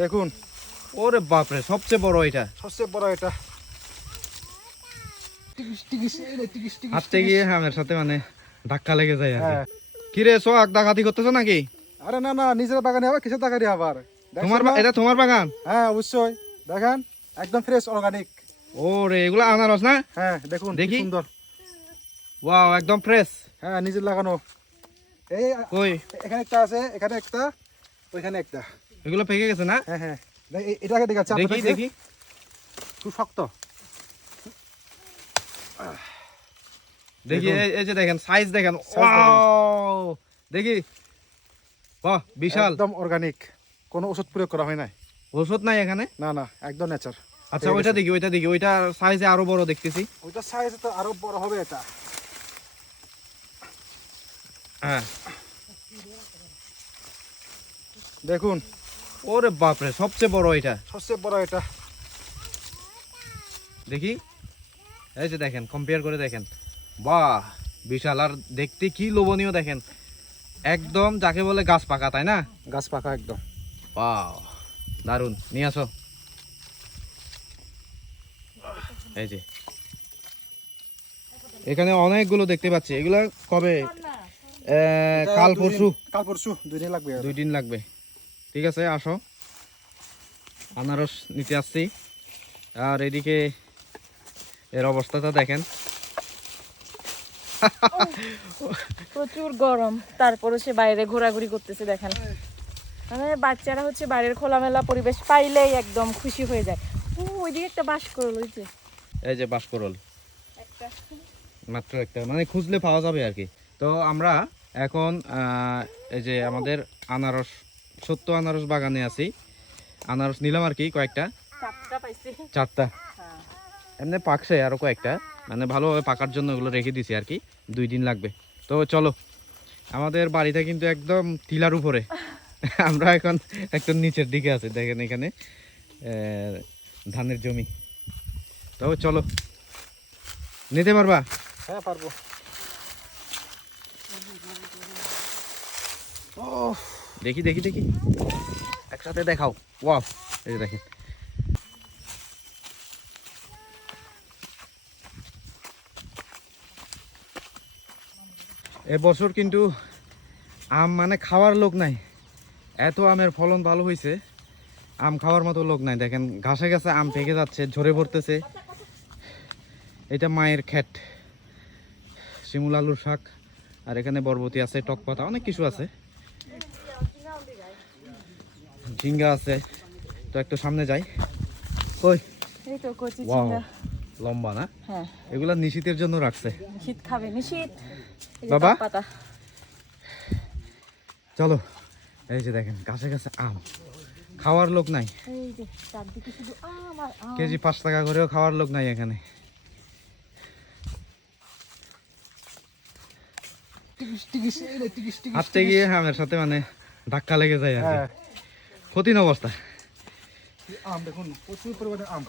দেখুন, ওরে বাপরে, সবচেয়ে বড় এটা। সবচেয়ে বড় এটা। হাঁটতে গিয়ে আমের সাথে মানে ধাক্কা লেগে যায় আর কি। হ্যাঁ। কি রে সোহাগ, ডাকাতি করতেছো নাকি? আরে না না, নিজের বাগানে আবার কিসের টাকা আবার তোমার দেখছেন না? এটা তোমার বাগান? হ্যাঁ অবশ্যই, দেখেন একদম ফ্রেশ অর্গানিক। ওরে, এগুলো আনারস না? হ্যাঁ দেখুন কি দেখি। সুন্দর। ওয়াও, একদম ফ্রেশ। হ্যাঁ নিজের লাগানো। এই কই, এখানে একটা আছে, এখানে একটা, ওইখানে একটা। এগুলো পেকে গেছে না? হ্যাঁ হ্যাঁ, এটাকে দেখাচ্ছে দেখি আপনাদেরকে। দেখি। খুব শক্ত। দেখি, দেখুন। এই যে দেখেন, সাইজ দেখেন। দেখেন। ওয়াও, দেখি। বাহ, বিশাল। একদম অর্গানিক, কোনো ওষুধ প্রয়োগ করা হয় না। ওষুধ নাই এখানে? না না, একদম নেচার। আচ্ছা, ওইটা দেখি, ওইটা দেখি। ওইটা সাইজে আরো বড় দেখতেছি। ওইটা সাইজ তো আরো বড় হবে এটা। হ্যাঁ, দেখুন, ওরে বাপরে, সবচেয়ে বড় এটা। সবচেয়ে বড় এটা। দেখি, এই যে দেখেন, কম্পেয়ার করে দেখেন। বাহ, বিশাল। আর দেখতে কি লোভনীয় দেখেন, একদম যাকে বলে গাছ পাকা, তাই না? গাছ পাকা একদম। বাহ, দারুন। নিয়ে আসো। এই যে এখানে অনেকগুলো দেখতে পাচ্ছি। এগুলা কবে? কাল পরশু। কাল পরশু 2 দিন লাগবে। 2 দিন লাগবে। ঠিক আছে, আসো। আনারস নিতে আসছি। আর এদিকে এর অবস্থাটা দেখেন। প্রচুর গরম, তারপরে সে বাইরে ঘোরাঘুরি করতেছে দেখেন। মানে বাচ্চারা হচ্ছে বাইরের খোলামেলা পরিবেশ পাইলেই একদম খুশি হয়ে যায়। ওইদিকে একটা বাস করল, ওই যে এই যে বাঁশকরল, একটা। মাত্র একটা, মানে খুঁজলে পাওয়া যাবে আর কি। তো আমরা এখন এই যে আমাদের আনারস, সত্য আনারস বাগানে আছি। আনারস নিলাম আর কি কয়েকটা। 4টা পাইছি। 4টা। হ্যাঁ। এমনি পাকছে আরো কয়েকটা, মানে ভালোভাবে পাকার জন্য ওগুলো রেখে দিছি আর কি। 2 দিন লাগবে। তো চলো, আমাদের বাড়িটা কিন্তু একদম টিলার উপরে। আমরা এখন একদম নিচের দিকে আছি, দেখেন এখানে ধানের জমি। তো চলো, নিতে পারবা? হ্যাঁ পারবো। ও দেখি দেখি দেখি, একসাথে দেখাও। ওয়াও, এই যে দেখেন। এবছর কিন্তু আম মানে খাওয়ার লোক নাই, এত আমের ফলন ভালো হয়েছে, আম খাওয়ার মতো লোক নাই। দেখেন ঘাসে গেছে আম পেকে যাচ্ছে, ঝরে পড়তেছে। এটা মায়ের ক্ষেত। শিমুল আলুর শাক, আর এখানে বরবটি আছে, টক পাতা, অনেক কিছু আছে, ঝিঙ্গা আছে। তো একটু সামনে যাই। কই, এই তো কচি ওয়াও, চিংড়া। লম্বা না? হ্যাঁ, এগুলা নিশীতের জন্য রাখছে। শীত খাবে নিশীত। এই যে বাবা? টক পাতা। চলো, এই যে দেখেন গাছে গাছে আম, খাওয়ার লোক নাই। এই যে চারদিকে শুধু আম আর আম। কেজি 5 টাকা করেও খাওয়ার লোক নাই এখানে। হাঁটতে গিয়ে আমের সাথে মানে ধাক্কা লেগে যায় আর কি। হ্যাঁ, কঠিন অবস্থা। আম দেখুন, প্রচুর পরিমাণে আম।